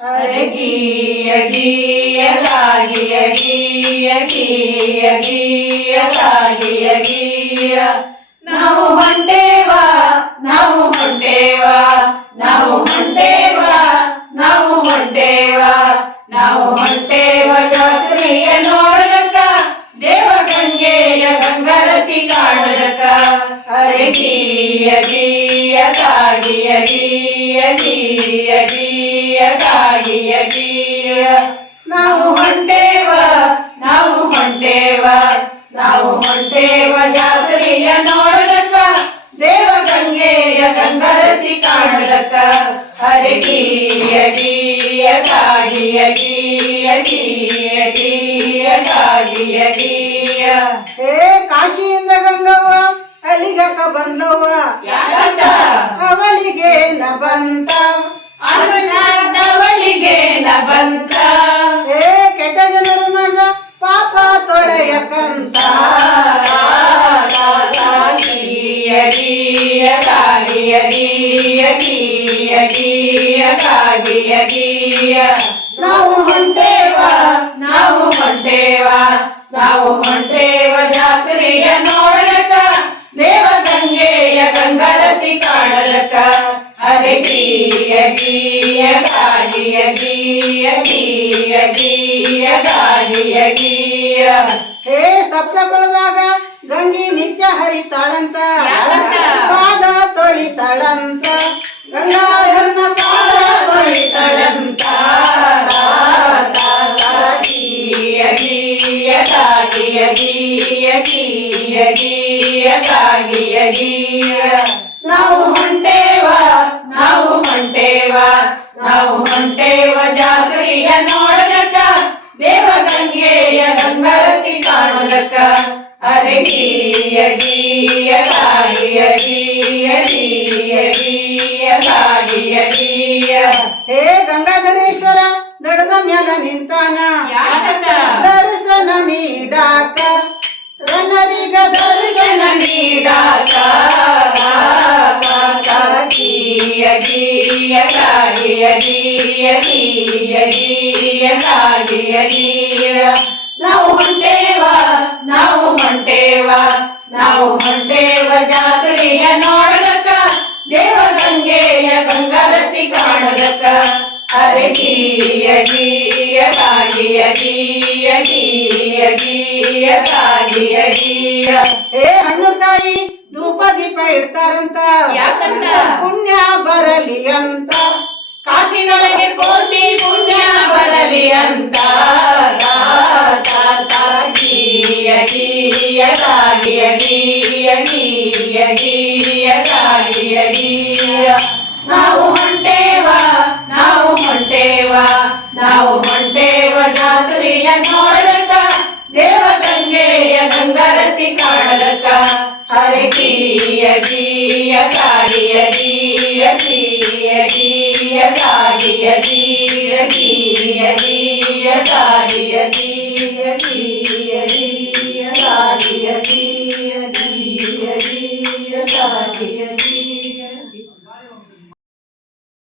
अरे गीय गीय गागिय गीय गीय गीय गागिय गीय ನಾವು ಹೊಂಟೇವ ನಾವು ಹೊಂಟೇವ ನಾವು ಹೊಂಟೇವ ನಾವು ಹೊಂಟೇವ ನಾವು ಹೊಂಟೇವ ಜಾತ್ರೆಯ ನೋಡಲಕ ದೇವಗಂಗೆಯ ಗಂಗಾರತಿ ಕಾಣಲಕ ಅರೆ ಗೀಯ ಗೀಯ ಗಾಗಿಯ ಗೀಯ ಗೀಯ ಗೀಯ ಗಾಗಿಯ ಗೀಯ ನಾವು ಹೊಂಟೇವ ನಾವು ಹೊಂಟೇವ ನಾವು ಹೊಂಟೇವ ಜಾತ್ರೆಯ ನೋಡಲಕ ದೇವಗಂಗೆಯ ಗಂಗಾರತಿ ಕಾಣಲಕ ಅರೆ ಗೀಯ ಗೀಯ ಗಾಗಿಯ ಗೀಯ ಗೀಯ ಗೀಯ ಗಾಗಿಯ ಗೀಯ ಏ ಕಾಶಿಯಿಂದ ಗಂಗವ್ವ ಅಲ್ಲಿಗಕ ಬಂದವ್ವ ಅವಳಿಗೆ ನ ಬಂತ ಅವಳಿಗೆ ನ ಬಂತ ಏ ಕೆಟ್ಟ ಜನರು ಮಾಡ್ದ ಪಾಪ ತೊಳೆಯಕಂತ ಗೀಯ ಗೀಯ ಗಾಗಿಯ ಗೀಯ ಗೀಯ ಗೀಯ ಗಾಗಿಯ ಗೀಯ ನಾವು ಹೊಂಟೇವ ನಾವು ಹೊಂಟೇವ ನಾವು ಹೊಂಟೇವ ಜಾತ್ರೆಯ ನೋಡಲಕ ದೇವಗಂಗೆಯ ಗಂಗಾರತಿ ಕಾಣಲಕ ಅರೆ ಗೀಯ ಗೀಯ ಗಾಗಿಯ ಗೀಯ ಗೀಯ ಗೀಯ ಗಾಗಿಯ ಗೀಯ ಏ ಸಪ್ತಪಳದಾಗ ಗಂಗಿ ನಿತ್ಯ ಹರಿತಾಳಂತ ಪಾದ ತೊಳಿತಾಳಂತ ಗಂಗಾಧರನ ಪಾದ ತೊಳಿತಾಳಂತ ಗೀಯ ಗೀಯ ಗಾಗಿಯ ಗೀಯ ಗೀಯ ಗೀಯ ಗಾಗಿಯ ಗೀಯ ನಾವು ಹೊಂಟೇವ ನಾವು ಹೊಂಟೇವ ನಾವು ಹೊಂಟೇವ ಜಾತ್ರೆಯ ನೋಡಲಕ ದೇವಗಂಗೆಯ ಗಂಗಾರತಿ ಕಾಣಲಕ ಅರೆ ಗೀಯ ಗೀಯ ಗಾಗಿಯ ಗೀಯ ಗೀಯ ಗೀಯ ಗಾಗಿಯ ಗೀಯ ಹೇ ಗಂಗಾಧರೇಶ್ವರ ದಡದ ಮ್ಯಾಲ ನಿಂತಾನ ದರ್ಶನ ನೀಡಾಕ ಜನರಿಗ ದರ್ಶನ ನೀಡಾಕ ಗೀಯ ಗೀಯ ಗಾಗಿಯ ಗೀಯ ಗೀಯ ಗೀಯ ಗಾಗಿಯ ಗೀಯ ನಾವು ಹೊಂಟೇವ ನಾವು ಹೊಂಟೇವ ನಾವು ಹೊಂಟೇವ ಜಾತ್ರೆಯ ನೋಡಲಕ ದೇವಗಂಗೆಯ ಗಂಗಾರತಿ ಕಾಣಲಕ ಅರೆ ಗೀಯ ಗೀಯ ಗಾಗಿಯ ಗೀಯ ಗೀಯ ಗೀಯ ಗಾಗಿಯ ಗೀಯ ಹೇ ಹಣ್ಣುಕಾಯಿ ಧೂಪ ದೀಪ ಇಡ್ತಾರಂತ ಯಾಕಂತ ಪುಣ್ಯ ಬರಲಿ ಅಂತ ಕಾಸಿನೊಳಗೆ ಕೋಟಿ ಪುಣ್ಯ ಬರಲಿ ಅಂತ ಗೀಯ ಗೀಯ ಗಾಗಿಯ ಗೀಯ ಗೀಯ ಗೀಯ ಗಾಗಿಯ ಗೀಯ ನಾವು ಹೊಂಟೇವ ನಾವು ಹೊಂಟೇವ ನಾವು ಹೊಂಟೇವ ಜಾತ್ರೆಯ ನೋಡಲಕ ದೇವಗಂಗೆಯ ಗಂಗಾರತಿ ಕಾಣಲಕ ಅರೆ ಗೀಯ ಗೀಯ ಗಾಗಿಯ ಗೀಯ ಗೀಯ ಗೀಯ ಗಾಗಿಯ ಗೀಯ